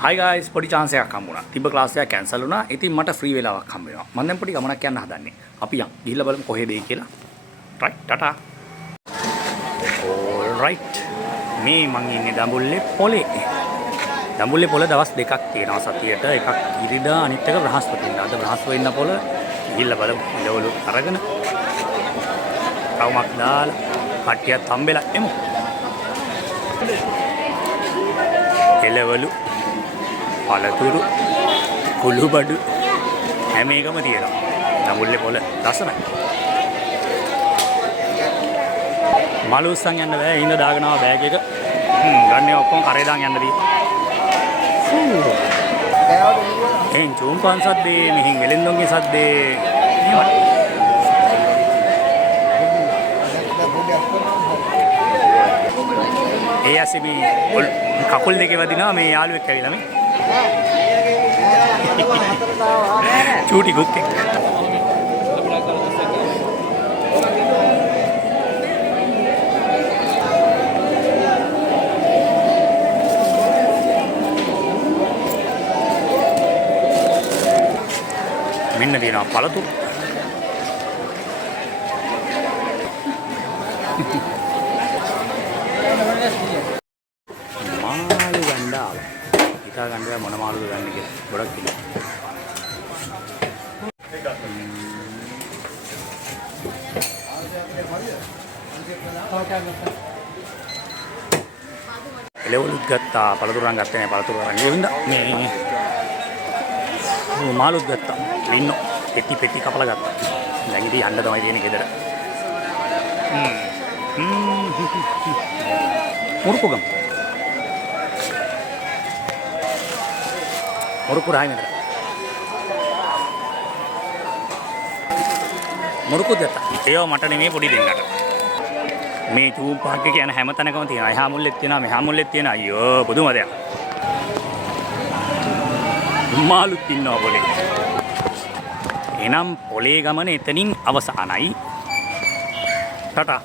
Hi guys, පොඩි chance එකක් හම්බුණා. තිබ්බ ක්ලාස් එක කැන්සල් වුණා. ඉතින් මට ෆ්‍රී වෙලාවක් හම්බ වෙනවා. මම දැන් පොඩි ගමනක් යන්න හදන්නේ. අපි යන්. ගිහිල්ලා බලමු කොහෙද කියලා. right, tata. All right. මේ මං ඉන්නේ දඹුල්ලේ පොලේ. දඹුල්ලේ පොල දවස් දෙකක් තියෙනවා සතියට. එකක් ඉරිදා අනිත් එක බ්‍රහස්පතින්දා. අද බ්‍රහස්පතින්දා පොල ගිහිල්ලා බලමු. ඉලවලු අරගෙන. කවුමක් දාලා කට්ටියත් හම්බෙලා එමු. එලවලු පළතුරු කුළුබඩු හැම එකම තියෙනවා. දඹුල්ලේ පොළ ලස්සනයි. මලු උස්සන් යන්න බෑ. ඉඳ දාගෙන ආව බෑග් එක. ගන්නේ ඔක්කොම කරේ දාන් යන්න දී. එන් චූම්පන් සද්දේ මෙහින් එලෙන්දොන්ගේ සද්දේ. ඒ ඇසිමි කකුල් දෙකේ වදිනවා මේ යාළුවෙක් ඇවිල්ලා මේ. චූටි කුක්කෙක්. මෙන්න තියෙනවා පළතුරු. මාළු ගන්නවා. හිතා ගන්න මොන මාළුද ගන්න කියලා. ගොඩක් තියෙනවා. එළවලුත් ගත්තා. පළතුරුන් ගත්තේ නෑ. පළතුරු අරන් ගිහින්ද මේ මාළුත් ගත්තා. ඉන්න පෙට්ටි කපලා ගත්තා. දැන් ඉතින් යන්න තමයි තියෙන්නේ ගෙදර. මුරුකුගම්. මුරුකු රායි මෙතන. මුරුකු ගත්තා. ඒව මට නෙමෙයි පොඩි දෙන්නට. මේ චූප් පාක් එක යන හැම තැනකම තියෙනවා. එහා මුල්ලෙත් තියෙනවා, මෙහා මුල්ලෙත් තියෙනවා. අයියෝ පුදුම දෙයක්. මාළුත් ඉන්නවා පොලේ. එනම් පොලේ ගමන එතනින් අවසానයි. ටටා.